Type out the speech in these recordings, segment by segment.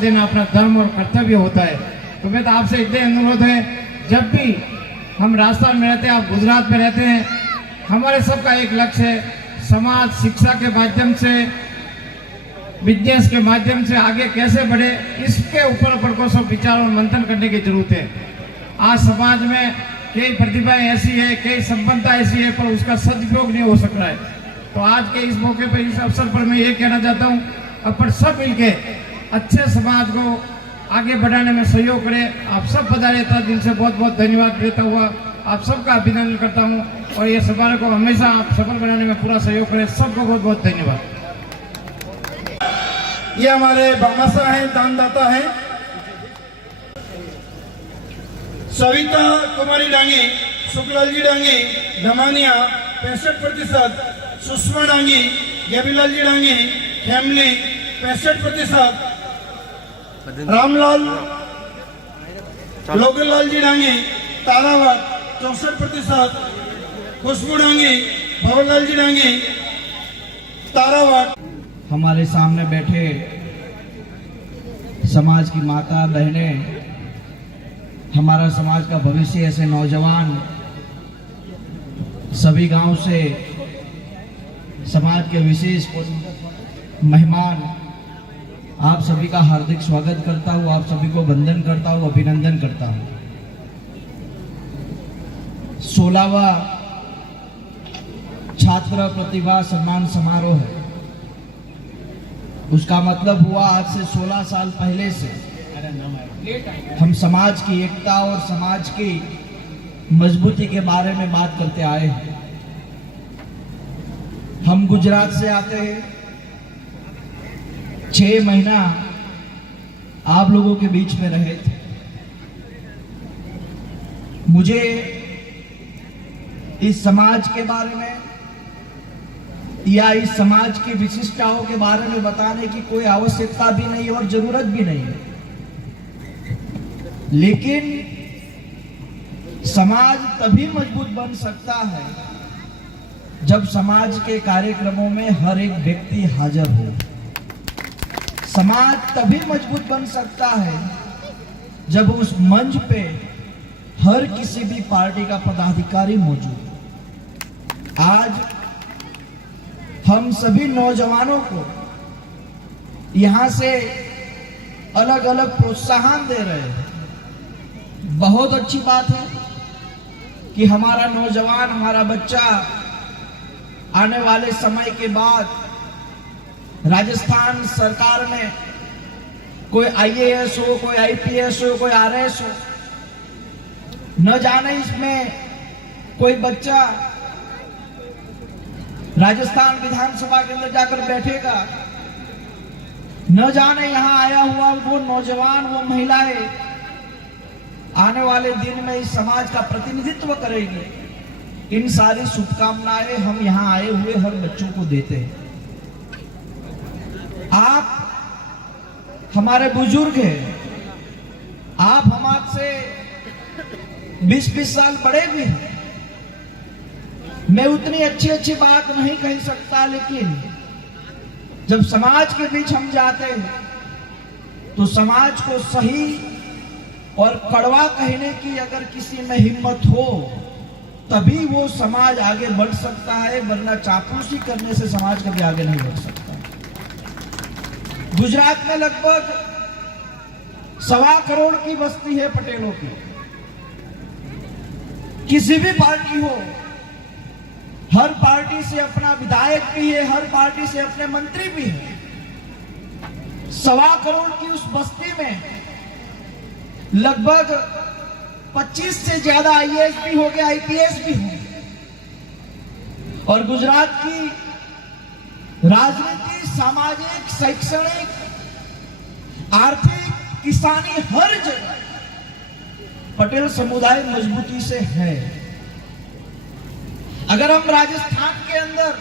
देना अपना धर्म और कर्तव्य होता है। तो मैं तो आपसे इतने अनुरोध है, जब भी हम राजस्थान में रहते हैं, आप गुजरात में रहते हैं, हमारे सबका एक लक्ष्य है, समाज शिक्षा के माध्यम से, बिजनेस के माध्यम से आगे कैसे बढ़े, इसके ऊपर को सब विचार और मंथन करने की जरूरत है। आज समाज में कई प्रतिभाएं ऐसी है, कई संपन्नता ऐसी है, पर उसका सदुपयोग नहीं हो सक रहा है। तो आज के इस मौके पर, इस अवसर पर मैं ये कहना चाहता हूँ, अपन सब मिलके अच्छे समाज को आगे बढ़ाने में सहयोग करें। आप सब पधारे था, दिल से बहुत बहुत धन्यवाद देता हुआ आप सबका अभिनंदन करता हूँ, और ये समारोह को हमेशा आप सफल बनाने में पूरा सहयोग करें। सबको बहुत बहुत धन्यवाद। ये हमारे बामासा है, दानदाता है। सविता कुमारी डांगी, सुखलाल जी डांगी, धमानिया 65%, सुषमा डांगी, गेबीलाल जी डांगी, फैमिली 65%, रामलाल लोगलाल जी डांगी, तारावत 64%, खुशबू डांगी, भवरलाल जी डांगी, तारावत। हमारे सामने बैठे समाज की माता बहनें, हमारा समाज का भविष्य, ऐसे नौजवान, सभी गांव से समाज के विशेष मेहमान, आप सभी का हार्दिक स्वागत करता हूं, आप सभी को वंदन करता हूं, अभिनंदन करता हूं। 16वां छात्र प्रतिभा सम्मान समारोह है। उसका मतलब हुआ आज से 16 साल पहले से हम समाज की एकता और समाज की मजबूती के बारे में बात करते आए हैं। हम गुजरात से आते हैं, 6 महीना आप लोगों के बीच में रहे थे। मुझे इस समाज के बारे में या इस समाज की विशिष्टताओं के बारे में बताने की कोई आवश्यकता भी नहीं और जरूरत भी नहीं है, लेकिन समाज तभी मजबूत बन सकता है जब समाज के कार्यक्रमों में हर एक व्यक्ति हाजिर हो। समाज तभी मजबूत बन सकता है जब उस मंच पे हर किसी भी पार्टी का पदाधिकारी मौजूद। आज हम सभी नौजवानों को यहां से अलग अलग प्रोत्साहन दे रहे हैं। बहुत अच्छी बात है कि हमारा नौजवान, हमारा बच्चा आने वाले समय के बाद राजस्थान सरकार में कोई IAS हो, कोई IPS हो, कोई RS हो, न जाने इसमें कोई बच्चा राजस्थान विधानसभा के अंदर जाकर बैठेगा, न जाने यहाँ आया हुआ वो नौजवान, वो महिलाएं आने वाले दिन में इस समाज का प्रतिनिधित्व करेगी। इन सारी शुभकामनाएं हम यहाँ आए हुए हर बच्चों को देते हैं। आप हमारे बुजुर्ग हैं, आप हमारे से 20-20 साल बड़े भी हैं। मैं उतनी अच्छी बात नहीं कह सकता, लेकिन जब समाज के बीच हम जाते हैं तो समाज को सही और कड़वा कहने की अगर किसी में हिम्मत हो तभी वो समाज आगे बढ़ सकता है, वरना चापलूसी करने से समाज कभी आगे नहीं बढ़ सकता। गुजरात में लगभग 1.25 करोड़ की बस्ती है पटेलों की। किसी भी पार्टी हो, हर पार्टी से अपना विधायक भी है, हर पार्टी से अपने मंत्री भी है। 1.25 करोड़ की उस बस्ती में लगभग 25 से ज्यादा IAS भी हो गए, IPS भी हो। और गुजरात की राजनीति, सामाजिक, शैक्षणिक, आर्थिक, किसानी, हर जगह पटेल समुदाय मजबूती से है। अगर हम राजस्थान के अंदर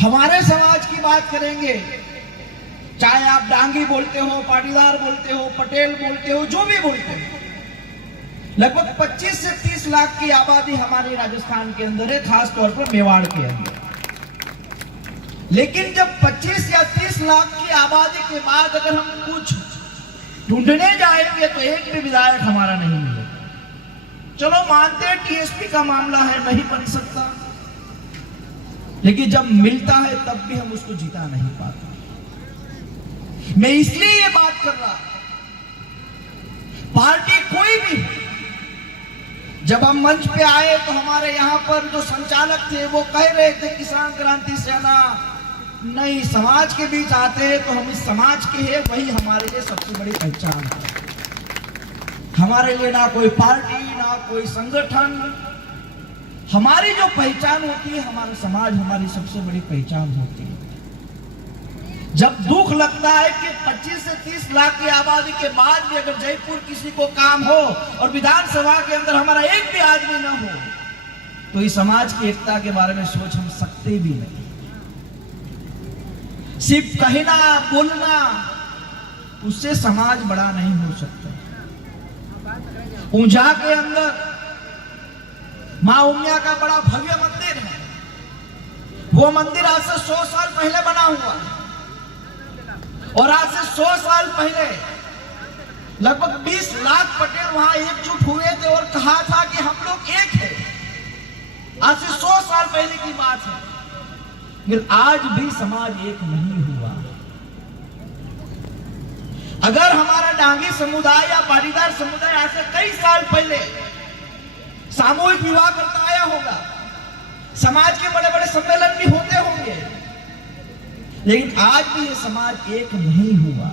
हमारे समाज की बात करेंगे, चाहे आप डांगी बोलते हो, पाटीदार बोलते हो, पटेल बोलते हो, जो भी बोलते हो, लगभग 25 से 30 लाख की आबादी हमारी राजस्थान के अंदर है, खास तौर पर मेवाड़ के अंदर। लेकिन जब 25 या 30 लाख की आबादी के बाद अगर हम कुछ ढूंढने जाएंगे तो एक भी विधायक हमारा नहीं मिलेगा। चलो मानते हैं टीएसपी का मामला है, नहीं बन सकता, लेकिन जब मिलता है तब भी हम उसको जिता नहीं पाते। मैं इसलिए ये बात कर रहा, पार्टी कोई भी, जब हम मंच पे आए तो हमारे यहाँ पर जो संचालक थे वो कह रहे थे किसान क्रांति सेना नहीं, समाज के बीच आते हैं तो हम इस समाज के हैं, वही हमारे लिए सबसे बड़ी पहचान है। हमारे लिए ना कोई पार्टी ना कोई संगठन, हमारी जो पहचान होती है हमारा समाज हमारी सबसे बड़ी पहचान होती है। जब दुख लगता है कि 25 से 30 लाख की आबादी के बाद भी अगर जयपुर किसी को काम हो और विधानसभा के अंदर हमारा एक भी आदमी ना हो तो इस समाज की एकता के बारे में सोच हम सकते भी नहीं। सिर्फ कहना बोलना उससे समाज बड़ा नहीं हो सकता। ऊंझा के अंदर मां उमिया का बड़ा भव्य मंदिर है। वो मंदिर आज से 100 साल पहले बना हुआ है और आज से 100 साल पहले लगभग 20 लाख पटेल वहां एकजुट हुए थे और कहा था कि हम लोग एक हैं। आज से 100 साल पहले की बात है, लेकिन आज भी समाज एक नहीं हुआ। अगर हमारा डांगी समुदाय या पाटीदार समुदाय आज से कई साल पहले सामूहिक विवाह करता आया होगा, समाज के बड़े बड़े सम्मेलन भी होते होंगे, लेकिन आज भी ये समाज एक नहीं हुआ।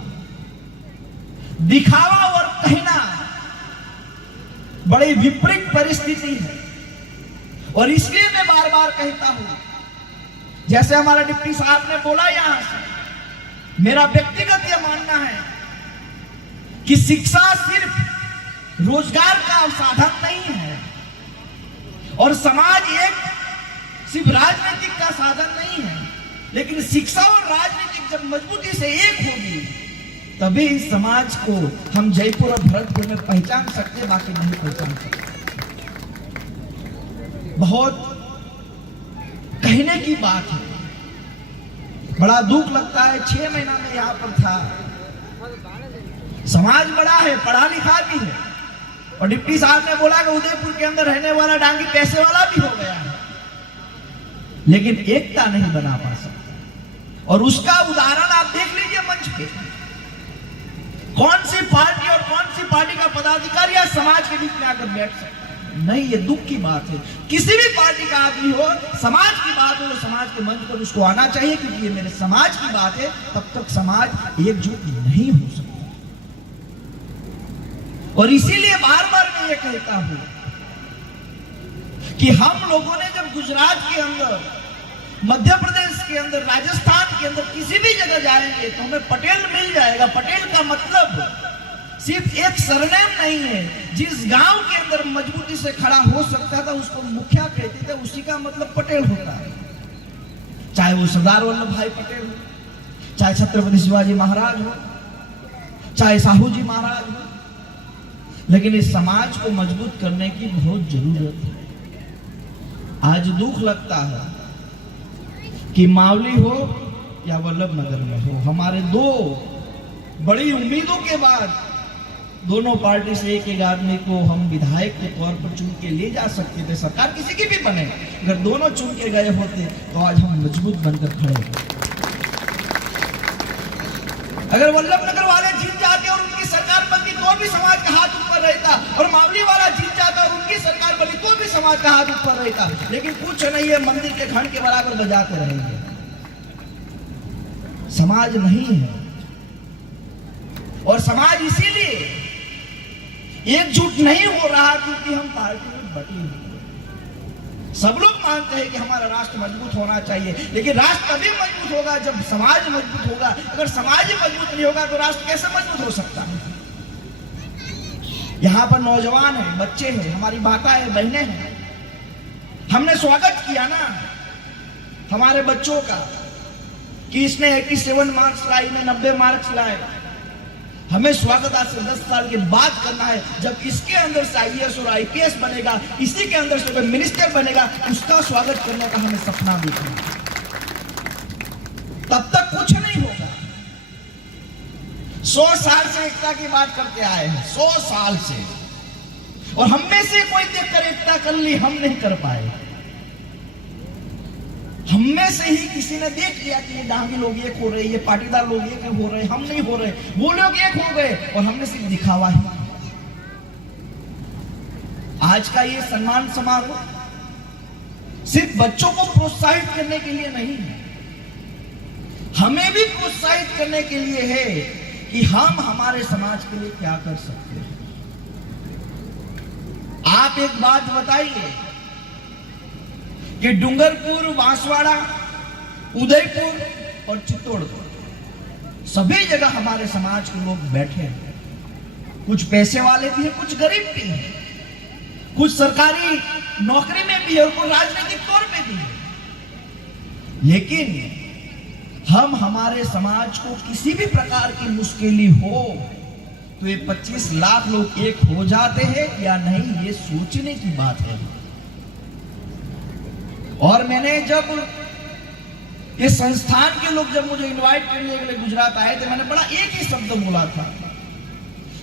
दिखावा और कहना बड़ी विपरीत परिस्थिति है और इसलिए मैं बार बार कहता हूं, जैसे हमारा डिप्टी साहब ने बोला यहां से, मेरा व्यक्तिगत यह मानना है कि शिक्षा सिर्फ रोजगार का साधन नहीं है और समाज एक सिर्फ राजनीतिक का साधन नहीं है, लेकिन शिक्षा और राजनीतिक जब मजबूती से एक होगी तभी इस समाज को हम जयपुर और भरतपुर में पहचान सकते, बाकी नहीं पहचान सकते। बहुत कहने की बात है, बड़ा दुख लगता है। 6 महीना में यहां पर था, समाज बड़ा है, पढ़ा लिखा भी है और डिप्टी साहब ने बोला कि उदयपुर के अंदर रहने वाला डांगी पैसे वाला भी हो गया है, लेकिन एकता नहीं बना पा सकता। और उसका उदाहरण आप देख लीजिए मंच पे, कौन सी पार्टी और कौन सी पार्टी का पदाधिकारी या समाज के बीच में आकर बैठ सकता है? नहीं, ये दुख की बात है। किसी भी पार्टी का आदमी हो, समाज की बात हो तो समाज के मंच पर उसको आना चाहिए, क्योंकि ये मेरे समाज की बात है। तब तक समाज एकजुट नहीं हो सकता। और इसीलिए बार बार मैं ये कहता हूं कि हम लोगों ने जब गुजरात के अंदर, मध्य प्रदेश के अंदर, राजस्थान के अंदर किसी भी जगह जाएंगे तो हमें पटेल मिल जाएगा। पटेल का मतलब सिर्फ एक सरनेम नहीं है। जिस गांव के अंदर मजबूती से खड़ा हो सकता था उसको मुखिया कहते थे, उसी का मतलब पटेल होता है। चाहे वो सरदार वल्लभ भाई पटेल हो, चाहे छत्रपति शिवाजी महाराज हो, चाहे साहू जी महाराज हो, लेकिन इस समाज को मजबूत करने की बहुत जरूरत है। आज दुख लगता है कि मावली हो या वल्लभ नगर में हो, हमारे दो बड़ी उम्मीदों के बाद दोनों पार्टी से एक आदमी को हम विधायक के तौर पर चुन के ले जा सकते थे। सरकार किसी की भी बने, अगर दोनों चुन के गए होते तो आज हम मजबूत बनकर खड़े होते। अगर वल्लभ नगर वाले जीत जाते और उनकी सरकार बनती तो भी समाज का हाथ ऊपर रहता, और मावली वाला जीत जाता और उनकी सरकार बनी तो भी समाज का हाथ ऊपर रहता। लेकिन कुछ नहीं है, मंदिर के घंट के बराबर बजाते रहेंगे। समाज नहीं है और समाज इसीलिए एकजुट नहीं हो रहा क्योंकि हम पार्टी में बटे हुए। सब लोग मानते हैं कि हमारा राष्ट्र मजबूत होना चाहिए, लेकिन राष्ट्र तभी मजबूत होगा जब समाज मजबूत होगा। अगर समाज मजबूत नहीं होगा तो राष्ट्र कैसे मजबूत हो सकता है? यहाँ पर नौजवान है, बच्चे हैं, हमारी माता है, बहनें हैं। हमने स्वागत किया ना हमारे बच्चों का कि इसने 87 मार्क्स लाए, इन्हें 90 मार्क्स लाए। हमें स्वागत आज से 10 साल के बाद करना है, जब इसके अंदर से IAS और IPS बनेगा, इसी के अंदर से कोई मिनिस्टर बनेगा, उसका स्वागत करने का हमें सपना देखना है। तब तक कुछ नहीं होगा। 100 साल से एकता की बात करते आए हैं, 100 साल से, और हम में से कोई देखकर एकता कर ली, हम नहीं कर पाए। हम में से ही किसी ने देख लिया कि ये डांगी लोग एक हो रहे, ये पाटीदार लोग एक हो रहे, हम नहीं हो रहे, वो लोग एक हो गए, और हमने सिर्फ दिखावा ही। आज का ये सम्मान समारोह सिर्फ बच्चों को प्रोत्साहित करने के लिए नहीं है, हमें भी प्रोत्साहित करने के लिए है कि हम हमारे समाज के लिए क्या कर सकते हैं। आप एक बात बताइए कि डूंगरपुर, बांसवाड़ा, उदयपुर और चित्तौड़गढ़ सभी जगह हमारे समाज के लोग बैठे हैं। कुछ पैसे वाले भी हैं, कुछ गरीब भी हैं, कुछ सरकारी नौकरी में भी है और कुछ राजनीतिक तौर पे भी है। लेकिन हम हमारे समाज को किसी भी प्रकार की मुश्किल हो तो ये 25 लाख लोग एक हो जाते हैं या नहीं, ये सोचने की बात है। और मैंने जब ये संस्थान के लोग जब मुझे इनवाइट करने के लिए गुजरात आए थे, मैंने बड़ा एक ही शब्द बोला था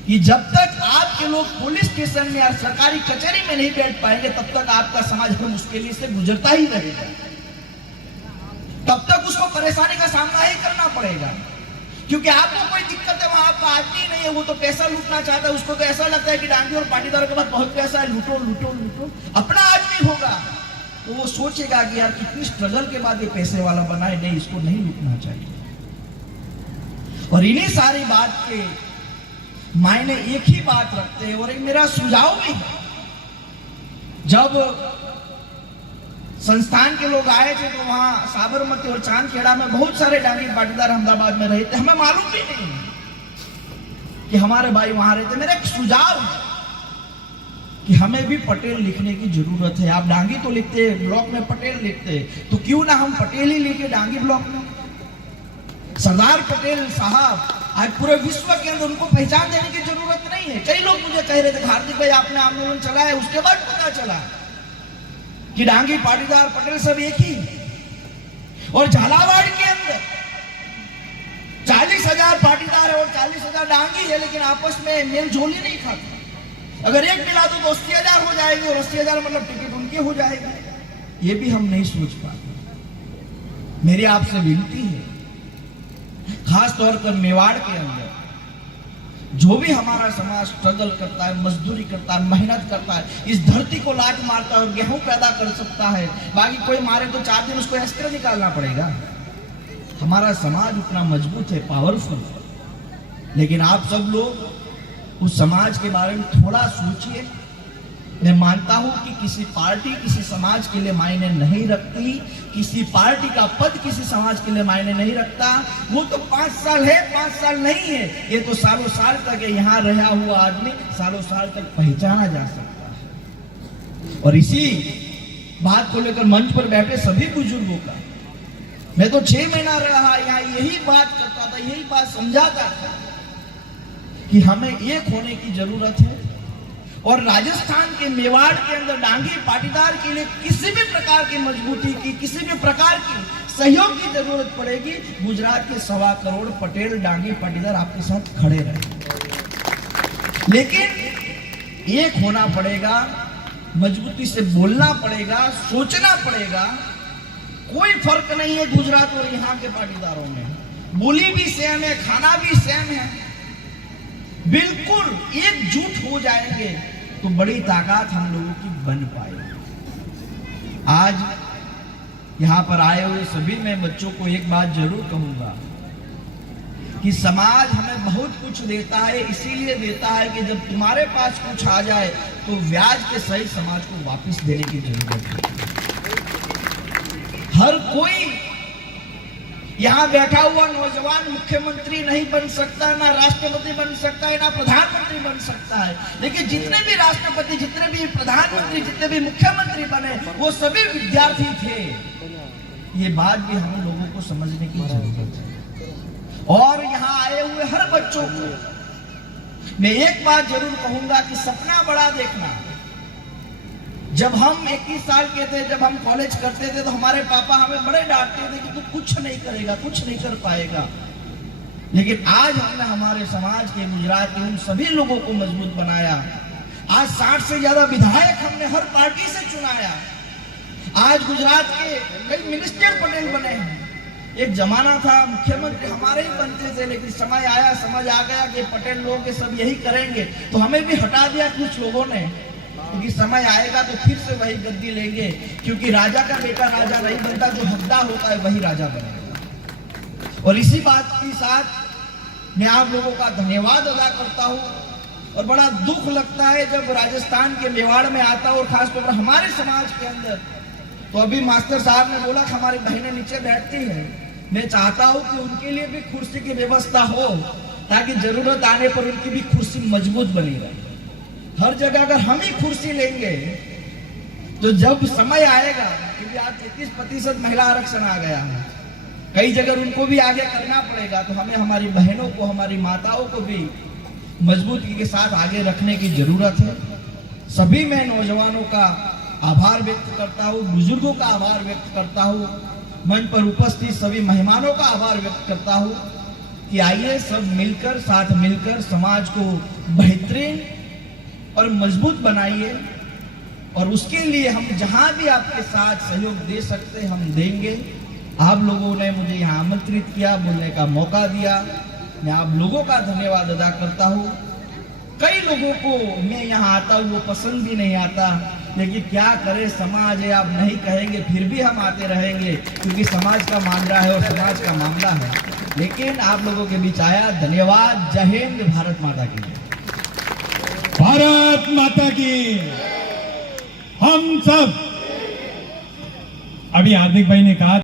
कि जब तक आपके लोग पुलिस स्टेशन में या सरकारी कचहरी में नहीं बैठ पाएंगे तब तक आपका समाज हर मुश्किल से गुजरता ही रहेगा, तब तक उसको परेशानी का सामना ही करना पड़ेगा। क्योंकि आपको कोई दिक्कत है, वहां आपका आदमी नहीं है, वो तो पैसा लूटना चाहता है, उसको तो ऐसा लगता है कि डांगी और पाटीदारों के पास बहुत पैसा है, लूटो लूटो लूटो। अपना आदमी होगा तो वो सोचेगा कि यार कितनी स्ट्रगल के बाद ये पैसे वाला बना है, नहीं, इसको नहीं लूटना चाहिए। और इन्हीं सारी बात के मायने एक ही बात रखते हैं। और एक मेरा सुझाव भी है, जब संस्थान के लोग आए थे तो वहां साबरमती और चांदखेड़ा में बहुत सारे डांगी पाटीदार अहमदाबाद में रहे थे, हमें मालूम भी नहीं कि हमारे भाई वहां रहते। मेरा एक सुझाव है कि हमें भी पटेल लिखने की जरूरत है। आप डांगी तो लिखते हैं, ब्लॉक में पटेल लिखते हैं, तो क्यों ना हम पटेल ही लिखे डांगी ब्लॉक में। सरदार पटेल साहब आज पूरे विश्व के अंदर उनको पहचान देने की जरूरत नहीं है। कई लोग मुझे कह रहे थे हार्दिक भाई आपने आंदोलन चलाया, उसके बाद पता चला कि डांगी पाटीदार पटेल सब एक ही। और झालावाड़ के अंदर 40,000 पाटीदार है और 40,000 डांगी है, लेकिन आपस में मेल जोल ही नहीं खाते। अगर एक मिला दो तो 80,000 हो जाएंगे और 80,000 मतलब टिकट उनके हो जाएगा। ये भी हम नहीं सोच पाते। मेरी आपसे विनती है, खास तौर पर मेवाड़ के अंदर जो भी हमारा समाज स्ट्रगल करता है, मजदूरी करता है, मेहनत करता है, इस धरती को लात मारता है और गेहूं पैदा कर सकता है, बाकी कोई मारे तो 4 दिन उसको एक्सरे निकालना पड़ेगा। हमारा समाज उतना मजबूत है, पावरफुल है। लेकिन आप सब लोग उस समाज के बारे में थोड़ा सोचिए। मैं मानता हूं कि किसी पार्टी किसी समाज के लिए मायने नहीं रखती, किसी पार्टी का पद किसी समाज के लिए मायने नहीं रखता। वो तो 5 साल है, 5 साल नहीं है, ये तो सालों साल तक है। यहाँ रहा हुआ आदमी सालों साल तक पहचाना जा सकता है। और इसी बात को लेकर मंच पर बैठे सभी बुजुर्गों का, मैं तो 6 महीना रहा यहाँ, यही बात करता था, यही बात समझाता था कि हमें एक होने की जरूरत है। और राजस्थान के मेवाड़ के अंदर डांगी पाटीदार के लिए किसी भी प्रकार की मजबूती की, किसी भी प्रकार की सहयोग की जरूरत पड़ेगी, गुजरात के 1.25 करोड़ पटेल डांगी पाटीदार आपके साथ खड़े रहे। लेकिन एक होना पड़ेगा, मजबूती से बोलना पड़ेगा, सोचना पड़ेगा। कोई फर्क नहीं है गुजरात और यहाँ के पाटीदारों में, बोली भी सेम है, खाना भी सेम है। बिल्कुल एकजुट हो जाएंगे तो बड़ी ताकत हम लोगों की बन पाएगी। आज यहाँ पर आए हुए सभी मैं बच्चों को एक बात जरूर कहूंगा कि समाज हमें बहुत कुछ देता है, इसीलिए देता है कि जब तुम्हारे पास कुछ आ जाए तो ब्याज के सही समाज को वापस देने की जरूरत है। हर कोई यहाँ बैठा हुआ नौजवान मुख्यमंत्री नहीं बन सकता, ना राष्ट्रपति बन सकता है, ना प्रधानमंत्री बन सकता है। लेकिन जितने भी राष्ट्रपति, जितने भी प्रधानमंत्री, जितने भी मुख्यमंत्री बने, वो सभी विद्यार्थी थे। ये बात भी हम लोगों को समझने की जरूरत है। और यहाँ आए हुए हर बच्चों को मैं एक बात जरूर कहूंगा कि सपना बड़ा देखना। जब हम 21 साल के थे, जब हम कॉलेज करते थे, तो हमारे पापा हमें बड़े डांटते थे कि तू कुछ नहीं करेगा, कुछ नहीं कर पाएगा। लेकिन आज हमने हमारे समाज के, गुजरात के उन सभी लोगों को मजबूत बनाया। आज 60 से ज्यादा विधायक हमने हर पार्टी से चुनाया। आज गुजरात के कई मिनिस्टर पटेल बने हैं। एक जमाना था मुख्यमंत्री हमारे ही बनते थे, लेकिन समय आया, समझ आ गया कि पटेल लोग ये सब यही करेंगे, तो हमें भी हटा दिया कुछ लोगों ने, क्योंकि समय आएगा तो फिर से वही गद्दी लेंगे। क्योंकि राजा का बेटा राजा नहीं बनता, जो हकदार होता है वही राजा बनेगा। और इसी बात के साथ मैं आप लोगों का धन्यवाद अदा करता हूँ। और बड़ा दुख लगता है जब राजस्थान के मेवाड़ में आता हूँ, और खासतौर पर हमारे समाज के अंदर, तो अभी मास्टर साहब ने बोला कि हमारी बहनें नीचे बैठती हैं। मैं चाहता हूं कि उनके लिए भी कुर्सी की व्यवस्था हो, ताकि जरूरत आने पर उनकी भी कुर्सी मजबूत बनी रहे। हर जगह अगर हम ही कुर्सी लेंगे तो जब समय आएगा, क्योंकि आज 33% महिला आरक्षण आ गया है, कई जगह उनको भी आगे करना पड़ेगा, तो हमें हमारी बहनों को, हमारी माताओं को भी मजबूती के साथ आगे रखने की जरूरत है। सभी मैं नौजवानों का आभार व्यक्त करता हूँ, बुजुर्गों का आभार व्यक्त करता हूँ, मंच पर उपस्थित सभी मेहमानों का आभार व्यक्त करता हूँ कि आइए सब मिलकर, साथ मिलकर समाज को बेहतरीन और मजबूत बनाइए। और उसके लिए हम जहां भी आपके साथ सहयोग दे सकते हैं हम देंगे। आप लोगों ने मुझे यहाँ आमंत्रित किया, बोलने का मौका दिया, मैं आप लोगों का धन्यवाद अदा करता हूँ। कई लोगों को मैं यहाँ आता हूँ वो पसंद भी नहीं आता, लेकिन क्या करें, समाज है, आप नहीं कहेंगे फिर भी हम आते रहेंगे, क्योंकि समाज का मामला है और समाज का मामला है। लेकिन आप लोगों के बीच आया, धन्यवाद। जय हिंद, भारत माता की जय। भारत माता की। हम सब, अभी हार्दिक भाई ने कहा